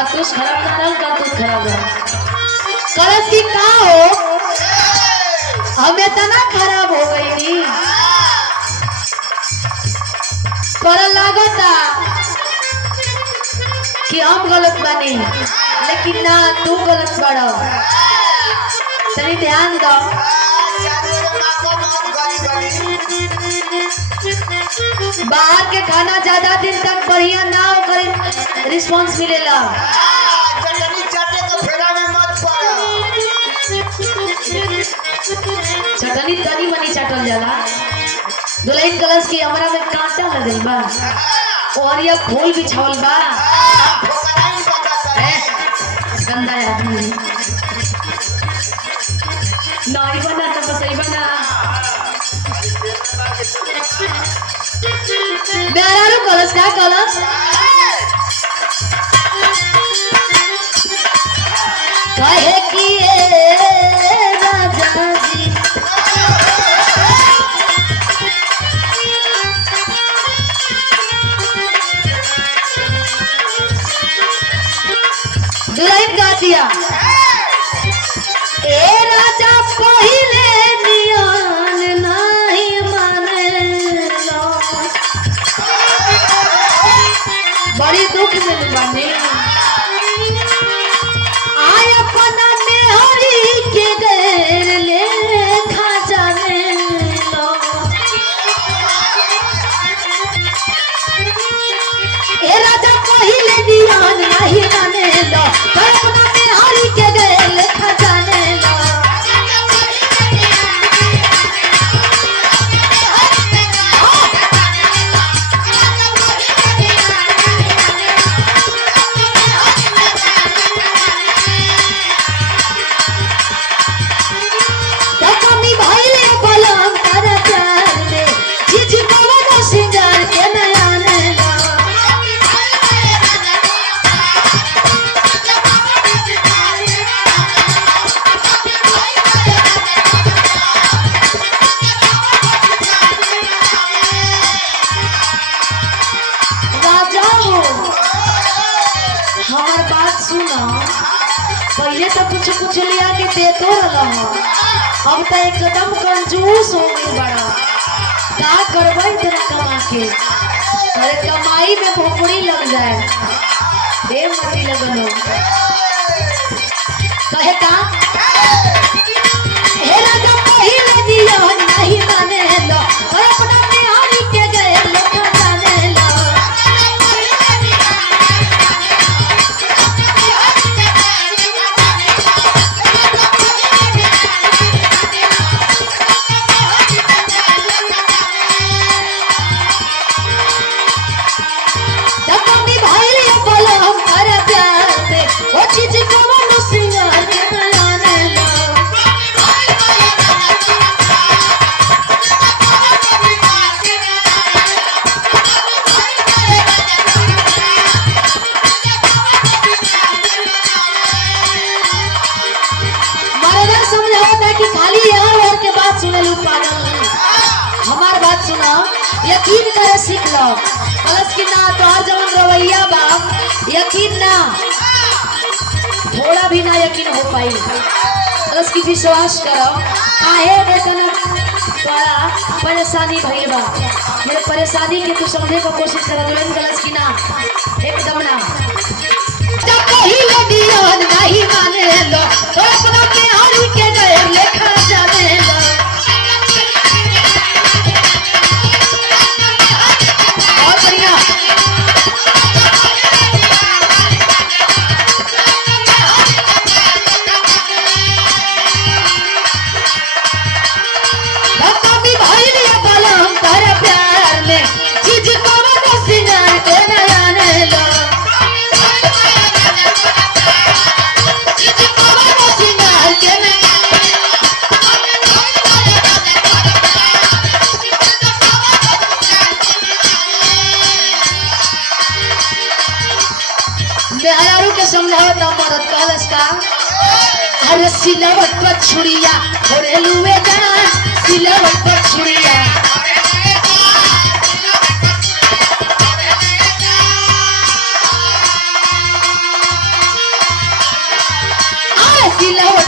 कारतूस खराब ना रहा, कारतूस खराब रहा। कलश की का हो हमें तना खराब हो गई नी पर लागता कि हम गलत बने, लेकिन ना तू गलत बड़ा। तनी ध्यान दो। बाहर के खाना ज्यादा दिन तक बढ़िया ना हो रिस्पॉन्स मिलेला। चटनी तनी मनी चटल जाला। दुल्हन कलश की हमरा में कांटा लगल बा और ये फूल बिछावल बा। गंदा आदमी नहीं बना तो बस ही बना। मेरा कलश का कलश कहे कि राजा जी दुल्हन गा दिया ए राजा पहिले नियन नहीं मानेला। बड़ी दुख में बानी आय अपना मेहरी के गैर लेखा जानेला। ए राजा पहिले नियन नहीं मानेला, अपना मेहरी के गैर लेखा जानेला। हमार बात सुना, पहले तो कुछ लिया के देते रहा, अब तो एकदम कंजूस हो गई बड़ा। क्या करबा इतना कमा के, अरे कमाई में भोपड़ी लग जाए दे मटी लगन हो। कहे का हे राजा पहिले दिया नहीं माने लो, और अपना बिहारी के गए लेखा जाने लो। हमार बात सुना, यकीन करे सीख लो। कलश की ना तोहर जवन रवैया बा, यकीन ना थोड़ा भी ना यकीन हो पाई। कलश की विश्वास करो, काहे देखना तोरा परेशानी भइल बा, मेरे परेशानी के तू समझे को कोशिश कर। दुल्हन कलश की ना एकदम ना जब पहिले दिया नहीं माने लो, तो अपना बिहारी के गए लेखा जाने लो। बेहारू के समझावता मरद कलश का अरे सिलवट पर छुड़िया घरेलुए जान सिलवट पर छुड़िया कि लव